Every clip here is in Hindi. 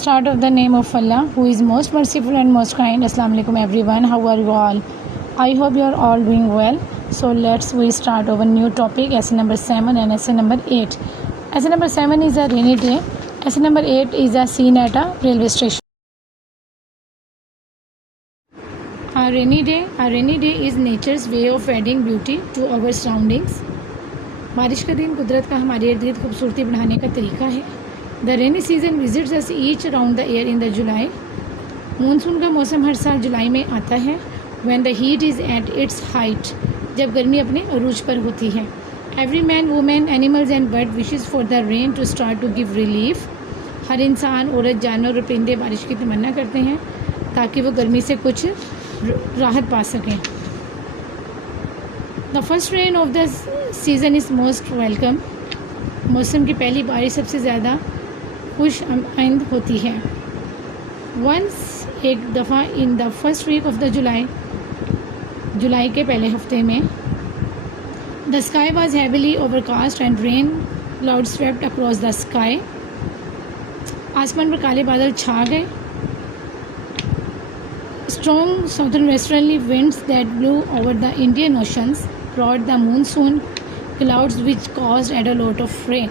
Start of the name of Allah, who is most merciful and most kind. Assalamu alaikum everyone. How are you all? I hope you are all doing well. So we start our new topic, essay number 7 and essay number 8. Essay number 7 is a rainy day. Essay number 8 is a scene at a railway station. A rainy day is nature's way of adding beauty to our surroundings. बारिश का दिन कुदरत का हमारे इर्द गिर्द खूबसूरती बढ़ाने का तरीका है. The rainy season visits us each around the year in the July. Monsoon का मौसम हर साल जुलाई में आता है. When the heat is at its height, जब गर्मी अपने अरूज पर होती है. Every man women animals and bird wishes for the rain to start to give relief. हर इंसान, औरत, जानवर और परिंदे बारिश की तमन्ना करते हैं ताकि वो गर्मी से कुछ राहत पा सकें. The first rain of the season is most welcome. मौसम की पहली बारिश सबसे ज़्यादा खुश आइंद होती है. वंस, एक दफ़ा, in the first week of the July के पहले हफ्ते में, the sky was heavily overcast and rain cloud swept across the sky. आसमान पर काले बादल छा गए. Strong southern westerly winds that blew over the Indian oceans brought the monsoon clouds which caused at a lot of rain.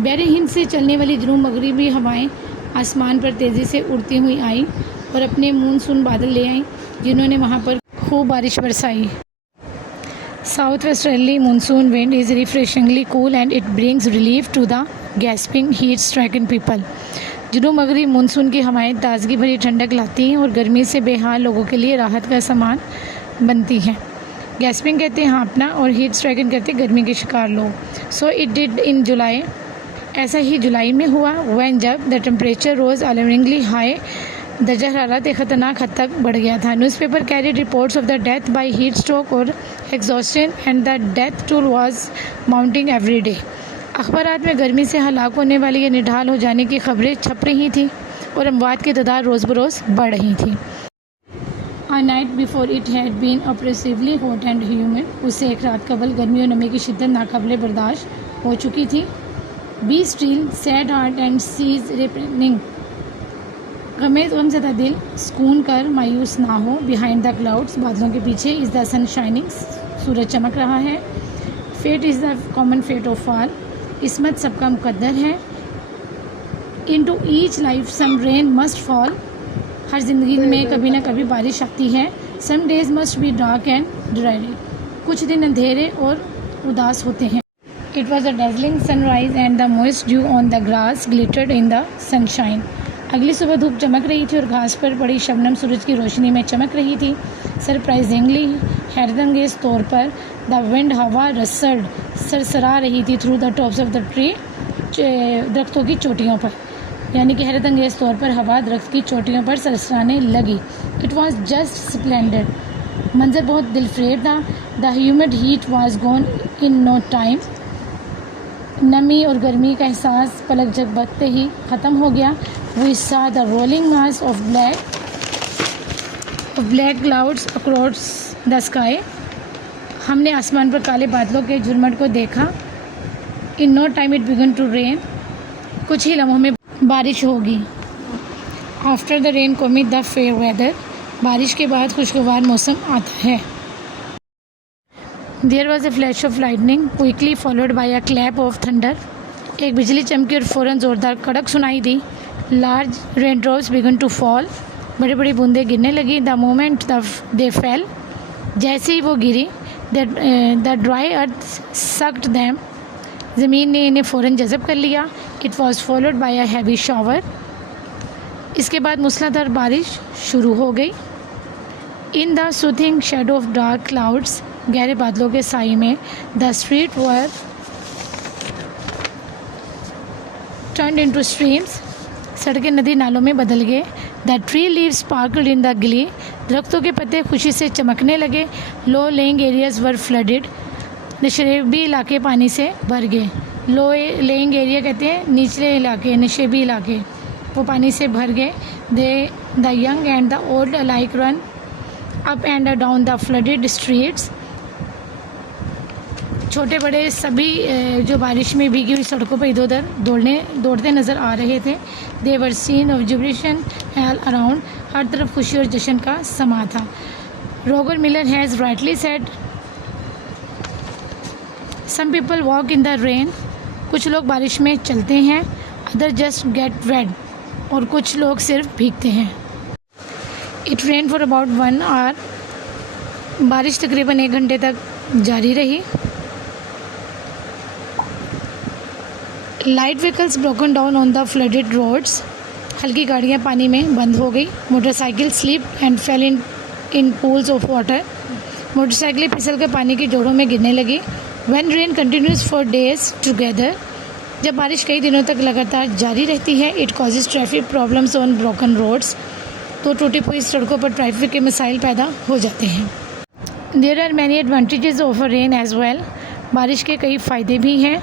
बहरे हिंद से चलने वाली जनूब मगरबी हवाएं आसमान पर तेज़ी से उड़ती हुई आई और अपने मानसून बादल ले आईं जिन्होंने वहां पर खूब बारिश बरसाई. South westerly monsoon wind is refreshingly cool and it brings relief to the gasping heat stricken people. जनूब मगरबी मानसून की हवाएं ताजगी भरी ठंडक लाती हैं और गर्मी से बेहाल लोगों के लिए राहत का सामान बनती हैं. गैस्पिंग कहते हैं हाँफना और हीट स्ट्राइकन कहते हैं गर्मी के शिकार लोग. सो इट डिड इन जुलाई, ऐसा ही जुलाई में हुआ. वैन, जब the temperature rose alarmingly high, दर्जा हरारत एक ख़तरनाक हद तक बढ़ गया था. Newspaper carried reports of the death by heat stroke और exhaustion and the death toll was mounting every day. अखबारात में गर्मी से हलाक होने वाली या निढाल हो जाने की खबरें छप रही थीं और अमवात की तादाद रोज़ बरोज़ बढ़ रही थी. A night before it had been oppressively hot and humid. उससे एक रात कबल गर्मी और नमी की शिद्दत नाकाबिले बर्दाश्त हो चुकी थी. Be still, sad heart and cease repining. गमज़दा दिल, सुकून कर, मायूस ना हो. Behind the clouds, बादलों के पीछे, is the sun shining, सूरज चमक रहा है. Fate is the common fate of all. किस्मत सबका मुकद्दर है. Into each life some rain must fall. हर ज़िंदगी में कभी ना कभी बारिश आती है. Some days must be dark and dreary. कुछ दिन अंधेरे और उदास होते हैं. It was a dazzling sunrise and the moist dew on the grass glittered in the sunshine. अगली सुबह धूप चमक रही थी और घास पर पड़ी शबनम सूरज की रोशनी में चमक रही थी. सरप्राइजिंगली, हैरतअंगेज़ तौर पर, द विंड, हवा रसल्ड, सरसरा रही थी through the tops of the tree, दरख्तों की चोटियों पर. यानी कि हैरत अंगेज़ तौर पर हवा दरख्त की चोटियों पर सरसराने लगी. It was just splendid. मंजर बहुत दिलफरेब था. The humid heat was gone in no time. नमी और गर्मी का एहसास पलक झपकते ही ख़त्म हो गया. We saw the rolling mass of black clouds across the sky. हमने आसमान पर काले बादलों के झुरमट को देखा. In no time it began to rain. कुछ ही लम्हों में बारिश होगी. After the rain coming the fair weather. बारिश के बाद खुशगवार मौसम आता है. There was a flash of lightning quickly followed by a clap of thunder. एक बिजली चमकी और फ़ौरन ज़ोरदार कड़क सुनाई दी. Large rain drops began to fall. बड़ी बड़ी बूंदें गिरने लगी. द मोमेंट दे फेल, जैसे ही वो गिरी, the dry earth sucked them. ज़मीन ने इन्हें फ़ौरन जज़ब कर लिया. It was followed by a heavy shower. इसके बाद मूसलाधार बारिश शुरू हो गई. In the soothing shadow of dark clouds, गहरे बादलों के साए में, the street were turned into streams. सड़कें नदी नालों में बदल गए. The tree leaves sparkled in the glee. दरख्तों के पत्ते खुशी से चमकने लगे. लो लेइंग एरियाज वर फ्लडेड. नशेबी इलाके पानी से भर गए. लो लेइंग एरिया कहते हैं निचले इलाके, नशेबी इलाके, वो पानी से भर गए. The young and the old alike run up and down the flooded streets. छोटे बड़े सभी जो बारिश में भीगी हुई सड़कों पर इधर उधर दौड़ते नज़र आ रहे थे। They were seen of jubilation all around, हर तरफ खुशी और जश्न का समा था। Roger Miller has rightly said some people walk in the rain, कुछ लोग बारिश में चलते हैं, अदर जस्ट गेट वेट, और कुछ लोग सिर्फ भीगते हैं। It rain for about 1 hour, बारिश तकरीबन 1 घंटे तक जारी रही। Light vehicles broken down on the flooded roads, हल्की गाड़ियाँ पानी में बंद हो गई। Motorcycle slip and fell in pools of water, मोटरसाइकिलें फिसल कर पानी की जोड़ों में गिरने लगी। When rain continues for days together, जब बारिश कई दिनों तक लगातार जारी रहती है, it causes traffic problems on broken roads, तो टूटी फूटी सड़कों पर ट्रैफिक के मसाइल पैदा हो जाते हैं। There are many advantages of rain as well, बारिश के कई फ़ायदे भी हैं।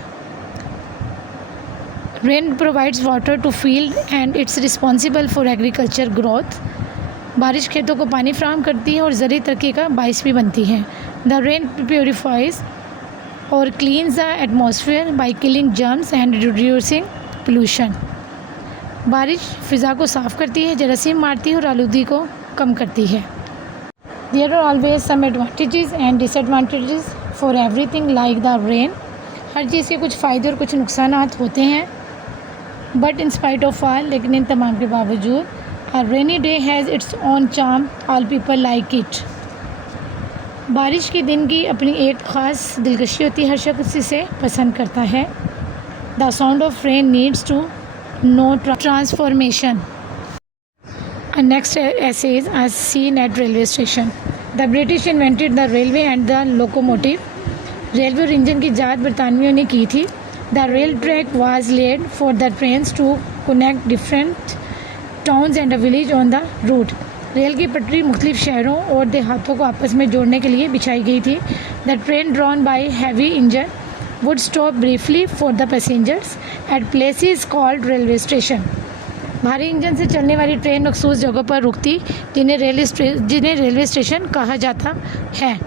Rain provides water to field and it's responsible for agriculture growth, बारिश खेतों को पानी फराहम करती है और ज़रूरी तरक्की का बाइस भी बनती है। द रेन प्योरीफाइज और cleans the atmosphere by killing germs and reducing pollution, बारिश फ़िज़ा को साफ़ करती है, जरासीम मारती है और आलूगी को कम करती है। There are always some advantages and disadvantages for everything like the rain, हर चीज़ के कुछ फ़ायदे और कुछ नुकसान होते हैं। But in spite of all, लेकिन इन तमाम के बावजूद, a rainy day has its own charm, all people like it, बारिश के दिन की अपनी एक ख़ास दिलकशी होती है, हर शख्स इसे पसंद करता है। The sound of rain needs to no transformation. Next essay is a scene at railway station. The British invented the railway and the locomotive. Railway और इंजन की इजाद बरतानवियों ने की थी। The rail track was laid for the trains to connect different towns and a village on the route, rail की पटरी मुख्तलिफ शहरों और देहातों को आपस में जोड़ने के लिए बिछाई गई थी। The train drawn by heavy engine would stop briefly for the passengers at places called railway station, भारी इंजन से चलने वाली ट्रेन मखसूस जगहों पर रुकती, जिन्हें रेलवे स्टेशन कहा जाता है।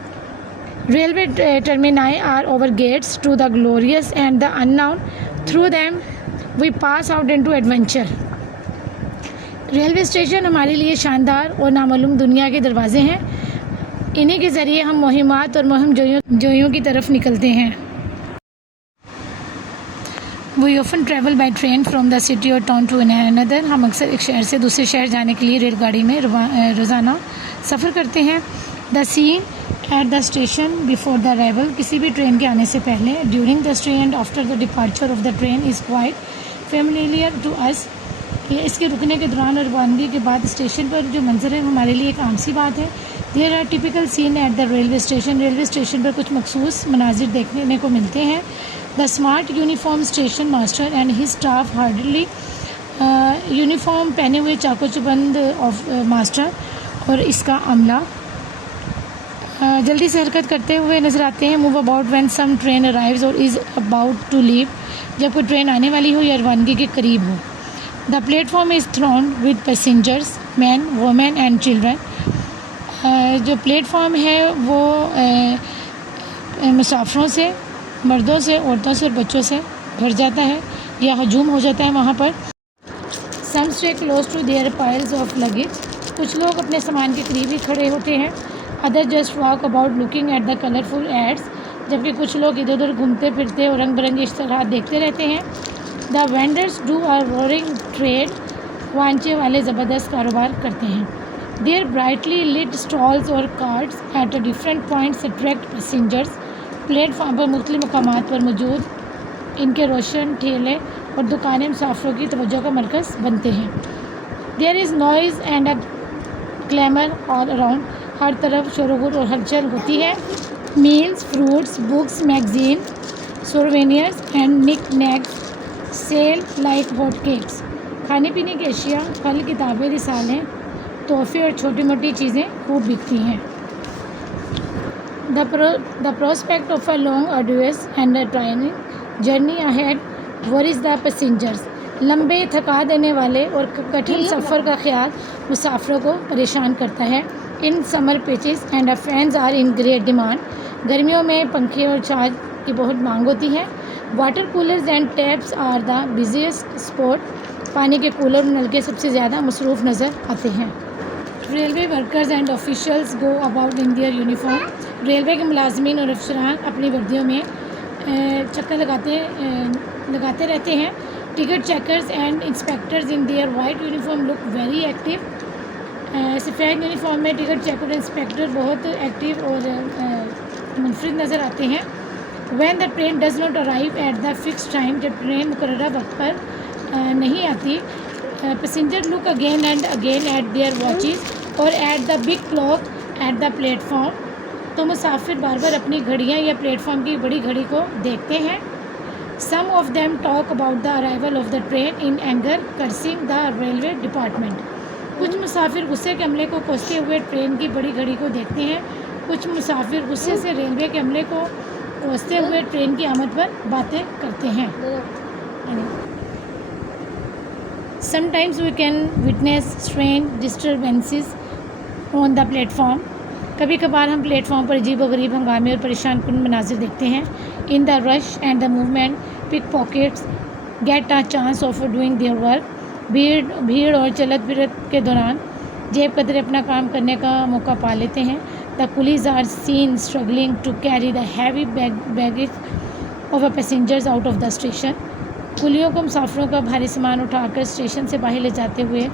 Railway termini are over gates to the glorious and the unknown, through them we pass out into adventure, railway station हमारे लिए शानदार और नामालूम दुनिया के दरवाजे हैं, इन्हीं के ज़रिए हम मुहिमात और मुहिम जोइयों की तरफ निकलते हैं। We often travel by train from the city और टाउन टू अनदर, हम अक्सर एक शहर से दूसरे शहर जाने के लिए रेलगाड़ी में रोज़ाना सफ़र करते हैं। The scene at the station before the arrival, किसी भी ट्रेन के आने से पहले, during the stay and after the departure of the train is quite familiar to us, ये इसके रुकने के दौरान और रवानगी के बाद स्टेशन पर जो मंजर है हमारे लिए एक आम सी बात है। There are typical scene at the railway station पर कुछ मखसूस मनाजिर देखने को मिलते हैं। The smart uniform station master and his staff hardly, uniform पहने हुए चाको चुबंद ऑफ मास्टर और इसका अमला जल्दी से हरकत करते हुए नजर आते हैं। Move about when some train arrives और इज़ अबाउट टू लीव, जब कोई ट्रेन आने वाली हो या रवानगी के करीब हो। The platform is thrown with passengers, man, women and children, जो प्लेटफॉर्म है वो मुसाफिरों से, मर्दों से, औरतों से और बच्चों से भर जाता है या हजूम हो जाता है वहाँ पर। Some stay close to their piles of luggage, कुछ लोग अपने सामान के करीब ही खड़े होते हैं। Other just walk about looking at the colourful ads, जबकि कुछ लोग इधर उधर घूमते फिरते और रंग बिरंगे इश्तहारात देखते रहते हैं। The vendors do a roaring trade, वांचे वाले ज़बरदस्त कारोबार करते हैं। देयर ब्राइटली लिट स्टॉल्स और cards at different points attract passengers, platform पर मुख्तलिफ मकामात पर मौजूद इनके रोशन ठेले और दुकानें मुसाफिरों की तवज्जो का मरकज़ बनते हैं। There is noise and a clamour all around, हर तरफ शोरगुल और हलचल होती है। Meals, fruits, books, magazine, souvenirs and knickknacks sell like hot cakes, खाने पीने की अशिया, फल, किताबें, रिसालें, तोहफे और छोटी मोटी चीज़ें खूब बिकती हैं। The prospect of a long arduous and a trying journey ahead worries the passengers, लंबे थका देने वाले और कठिन सफ़र का ख्याल मुसाफिरों को परेशान करता है। In summer peaches and fans are in great demand, गर्मियों में पंखे और छाछ इसकी बहुत मांग होती है। Water coolers and taps are the busiest spot, पानी के कूलर और नलके सबसे ज़्यादा मसरूफ़ नज़र आते हैं। Railway workers and officials go about in their uniform, railway के मुलाजमीन और अफसरान अपनी वर्दियों में चक्कर लगाते रहते हैं। Ticket checkers and inspectors in their white uniform look very active, सफ़ेद यूनिफॉर्म में टिकट चेकर और इंस्पेक्टर बहुत एक्टिव और मुनफरिद नज़र आते हैं। When the train does not arrive at the fix time, जब ट्रेन मुकर्ररा वक्त पर नहीं आती, passenger look again and again at their watches और at the big clock at the platform, तो मुसाफिर बार बार अपनी घड़ियाँ या प्लेटफॉर्म की बड़ी घड़ी को देखते हैं। Some of them talk about the arrival of the train in anger, cursing the railway department, कुछ मुसाफिर गुस्से के अमले को कोसते हुए ट्रेन की बड़ी घड़ी को देखते हैं। कुछ मुसाफिर गुस्से से रेलवे के अमले को कोसते हुए ट्रेन की आमद पर बातें करते हैं। Sometimes we can witness strange disturbances on the platform, कभी कभार हम प्लेटफॉर्म पर अजीब व गरीब हंगामे और परेशान कुन मनाजिर देखते हैं। In the rush and the movement pickpockets get a chance of doing their work, भीड़ और चलत फिरत के दौरान जेब कतरे अपना काम करने का मौका पा लेते हैं। The coolies are seen struggling to carry the heavy baggage of a passengers out of the station, कुलियों को मुसाफिरों का भारी सामान उठाकर स्टेशन से बाहर ले जाते हुए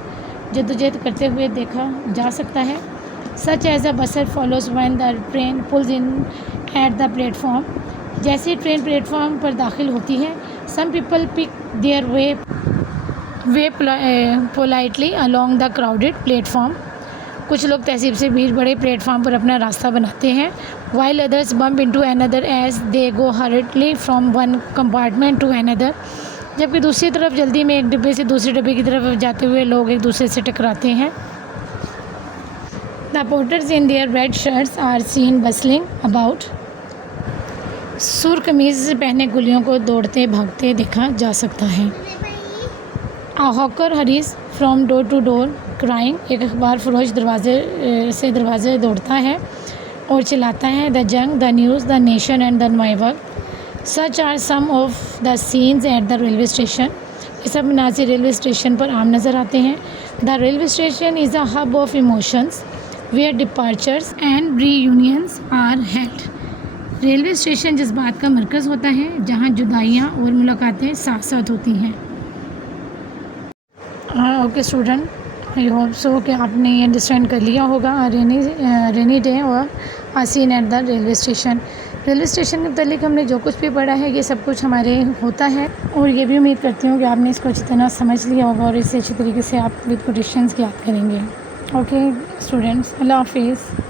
जद्दोजहद करते हुए देखा जा सकता है। सच as a buzzer follows when the train pulls in at the platform, जैसे ट्रेन प्लेटफॉर्म पर दाखिल होती है। Some people pick their way politely along the crowded platform, कुछ लोग तहजीब से भीड़ बड़े प्लेटफॉर्म पर अपना रास्ता बनाते हैं। While others bump into another as they go hurriedly from one compartment to another, जबकि दूसरी तरफ जल्दी में एक डिब्बे से दूसरे डिब्बे की तरफ जाते हुए लोग एक दूसरे से टकराते हैं। The porters in their red shirts are seen bustling about, सुर कमीज़ पहने कुलियों को दौड़ते भागते देखा जा सकता है। A hawker hurries from door to door crying, एक अखबार फरोश दरवाजे से दरवाजे दौड़ता है और चिल्लाता है। The jangle, the news, the nation and the my work, such are some of the scenes at the railway station, ये सब मनाज़िर रेलवे स्टेशन पर आम नज़र आते हैं। The railway station is a hub of emotions where departures and reunions are held, railway station जज्बात का मरकज़ होता है जहाँ जुदाइयाँ और मुलाकातें साथ साथ होती हैं। Okay student, I hope so कि आपने ये अंडरस्टैंड कर लिया होगा। रेनी डे और scene at the railway station, railway station के मतलब हमने जो कुछ भी पढ़ा है ये सब कुछ हमारे होता है, और ये भी उम्मीद करती हूँ कि आपने इसको अच्छी तरह समझ लिया होगा और इससे अच्छी तरीके से आप विद कोटेशंस याद करेंगे। ओके स्टूडेंट्स, अल्लाह हाफिज़।